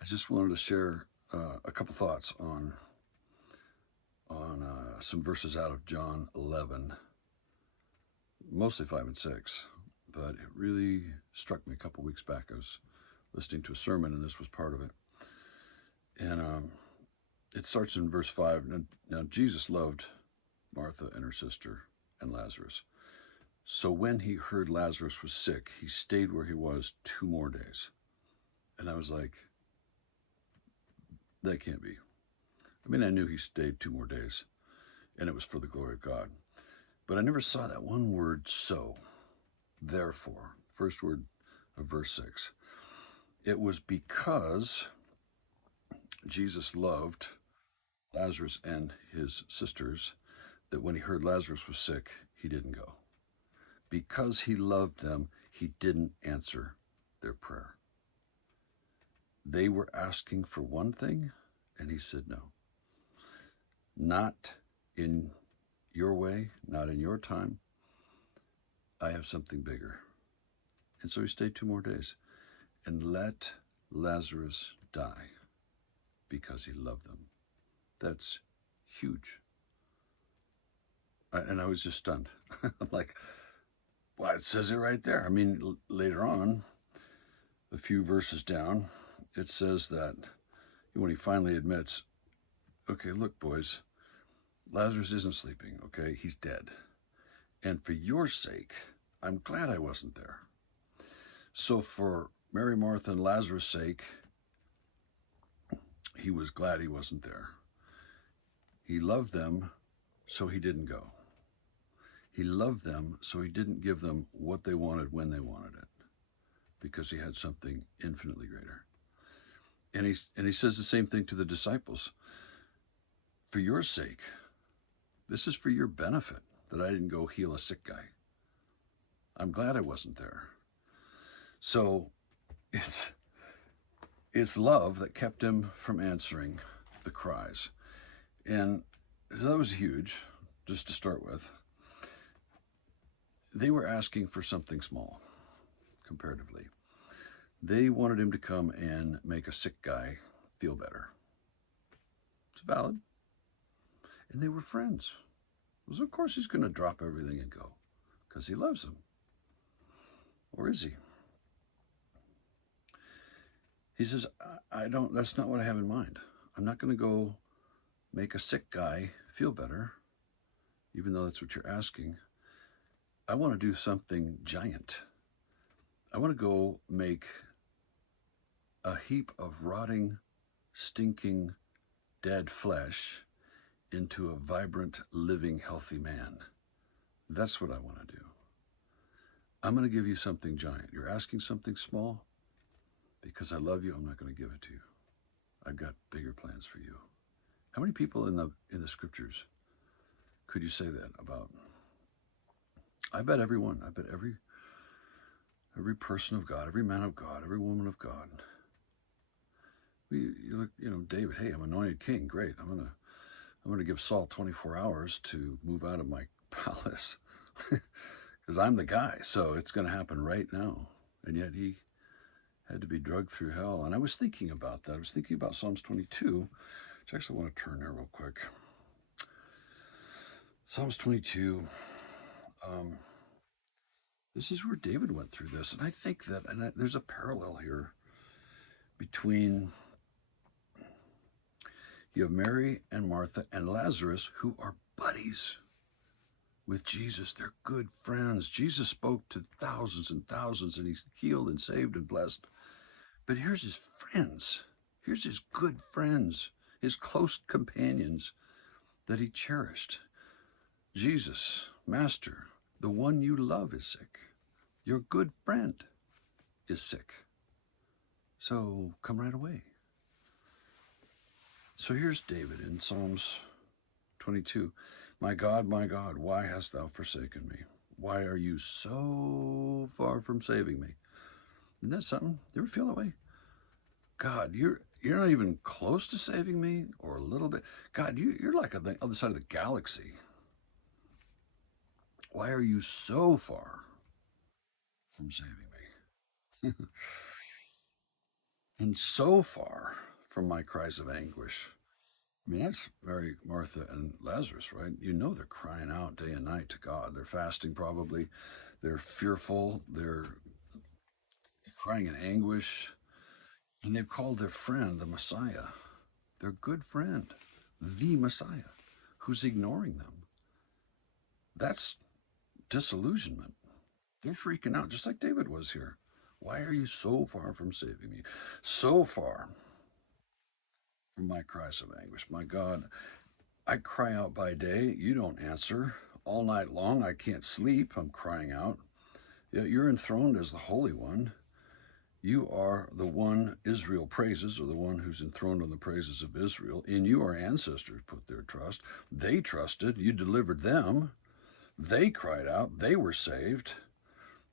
I just wanted to share a couple thoughts on some verses out of John 11, mostly 5 and 6, but it really struck me a couple weeks back. I was listening to a sermon, and this was part of it. And it starts in verse 5. Now, Jesus loved Martha and her sister and Lazarus. So when he heard Lazarus was sick, he stayed where he was 2 more days. And I was like, that can't be. I mean, I knew he stayed 2 more days, and it was for the glory of God. But I never saw that one word, so. Therefore, first word of verse 6. It was because Jesus loved Lazarus and his sisters that when he heard Lazarus was sick, he didn't go. Because he loved them, he didn't answer their prayer. They were asking for one thing, and he said no. Not in your way, not in your time. I have something bigger. And so he stayed 2 more days and let Lazarus die because he loved them. That's huge. And I was just stunned. I'm like, well, it says it right there. I mean, later on, a few verses down, it says that when he finally admits, okay, look, boys, Lazarus isn't sleeping, okay? He's dead. And for your sake, I'm glad I wasn't there. So for Mary, Martha, and Lazarus' sake, he was glad he wasn't there. He loved them, so he didn't go. He loved them, so he didn't give them what they wanted when they wanted it, because he had something infinitely greater. And he says the same thing to the disciples. For your sake, this is for your benefit that I didn't go heal a sick guy. I'm glad I wasn't there. So it's love that kept him from answering the cries. And that was huge, just to start with. They were asking for something small, comparatively. They wanted him to come and make a sick guy feel better. It's valid. And they were friends. So of course he's going to drop everything and go, because he loves them. Or is he? He says, that's not what I have in mind. I'm not going to go make a sick guy feel better, even though that's what you're asking. I want to do something giant. I want to go make a heap of rotting, stinking, dead flesh into a vibrant, living, healthy man. That's what I want to do. I'm going to give you something giant. You're asking something small? Because I love you, I'm not going to give it to you. I've got bigger plans for you. How many people in the scriptures could you say that about? I bet everyone. I bet every person of God, every man of God, every woman of God. You look, David. Hey, I'm anointed king. Great. I'm gonna give Saul 24 hours to move out of my palace because I'm the guy. So it's going to happen right now. And yet he had to be drugged through hell. And I was thinking about that. I was thinking about Psalms 22, which I actually want to turn there real quick. Psalms 22. This is where David went through this. And I think that there's a parallel here between you have Mary and Martha and Lazarus, who are buddies with Jesus. They're good friends. Jesus spoke to thousands and thousands, and he healed and saved and blessed. But here's his friends. Here's his good friends, his close companions that he cherished. Jesus, Master, the one you love is sick. Your good friend is sick. So come right away. So here's David in Psalms 22. My God, why hast thou forsaken me? Why are you so far from saving me? Isn't that something? You ever feel that way? God, you're not even close to saving me, or a little bit. God, you're like on the other side of the galaxy. Why are you so far from saving me? and so far from my cries of anguish. I mean, that's Mary, Martha, and Lazarus, right? You know they're crying out day and night to God. They're fasting probably. They're fearful. They're crying in anguish. And they've called their friend the Messiah, their good friend, the Messiah, who's ignoring them. That's disillusionment. They're freaking out, just like David was here. Why are you so far from saving me? So far from my cries of anguish. My God, I cry out by day, you don't answer. All night long, I can't sleep, I'm crying out. Yet you're enthroned as the Holy One. You are the one Israel praises, or the one who's enthroned on the praises of Israel. In you our ancestors put their trust. They trusted, you delivered them. They cried out, they were saved.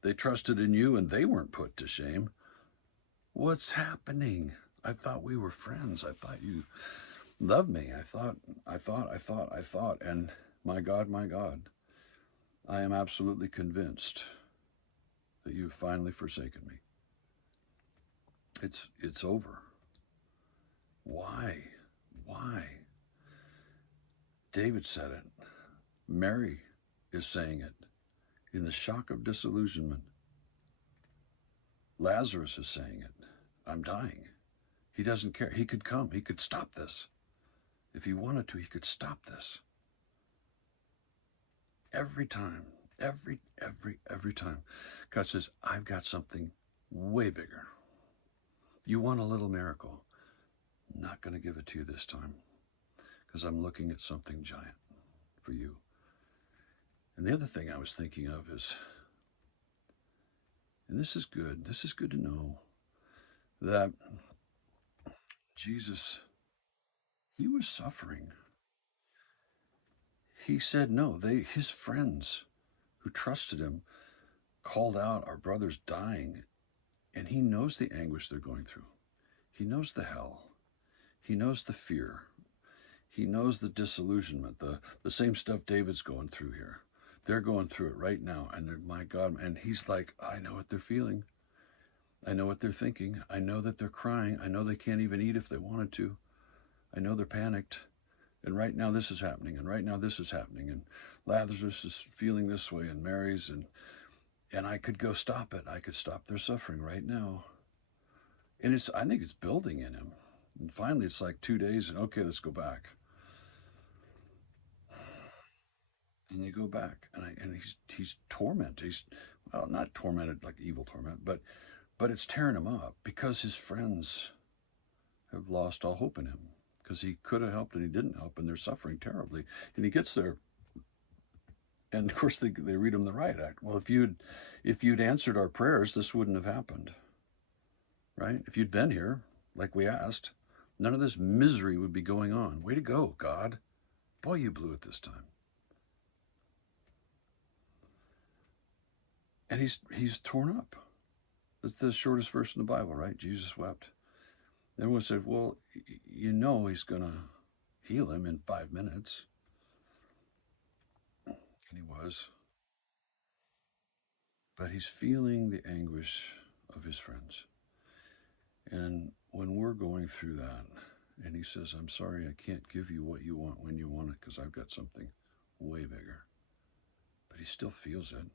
They trusted in you and they weren't put to shame. What's happening? I thought we were friends. I thought you loved me. I thought. And my God, I am absolutely convinced that you've finally forsaken me. It's over. Why? David said it. Mary is saying it in the shock of disillusionment. Lazarus is saying it. I'm dying. He doesn't care. He could come. He could stop this. If he wanted to, he could stop this. Every time, every time, God says, I've got something way bigger. You want a little miracle. I'm not going to give it to you this time because I'm looking at something giant for you. And the other thing I was thinking of is, and this is good to know, that Jesus, he was suffering. He said no. His friends who trusted him called out, our brother's dying, and he knows the anguish they're going through. He knows the hell. He knows the fear. He knows the disillusionment, the same stuff David's going through here. They're going through it right now, and my God, and he's like, I know what they're feeling. I know what they're thinking. I know that they're crying. I know they can't even eat if they wanted to. I know they're panicked. And right now this is happening, and right now this is happening, and Lazarus is feeling this way, and Mary's, and I could go stop it. I could stop their suffering right now. And I think it's building in him. And finally it's like 2 days, and okay, let's go back. And they go back, and he's tormented. He's, well, not tormented like evil torment, but it's tearing him up because his friends have lost all hope in him, because he could have helped and he didn't help, and they're suffering terribly. And he gets there, and of course they read him the riot act. Well, if you'd answered our prayers, this wouldn't have happened, right? If you'd been here like we asked, none of this misery would be going on. Way to go, God. Boy, you blew it this time. And he's torn up. It's the shortest verse in the Bible, right? Jesus wept. Everyone said, well, you know he's going to heal him in 5 minutes. And he was. But he's feeling the anguish of his friends. And when we're going through that, and he says, I'm sorry, I can't give you what you want when you want it because I've got something way bigger. But he still feels it.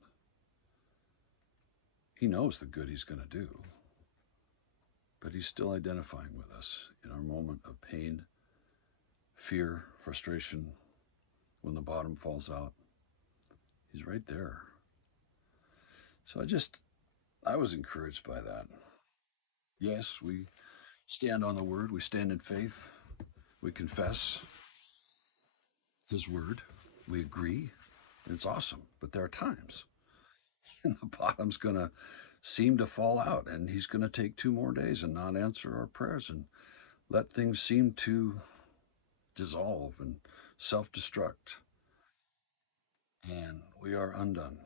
He knows the good he's going to do. But he's still identifying with us in our moment of pain, fear, frustration, when the bottom falls out. He's right there. So I was encouraged by that. Yes, we stand on the word, we stand in faith, we confess his word, we agree, and it's awesome. But there are times and the bottom's going to seem to fall out, and he's going to take 2 more days and not answer our prayers and let things seem to dissolve and self-destruct. And we are undone.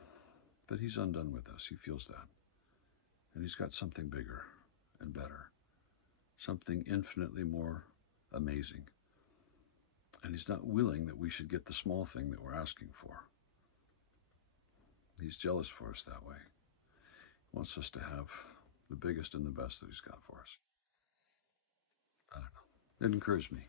But he's undone with us. He feels that. And he's got something bigger and better, something infinitely more amazing. And he's not willing that we should get the small thing that we're asking for. He's jealous for us that way. He wants us to have the biggest and the best that he's got for us. That encouraged me.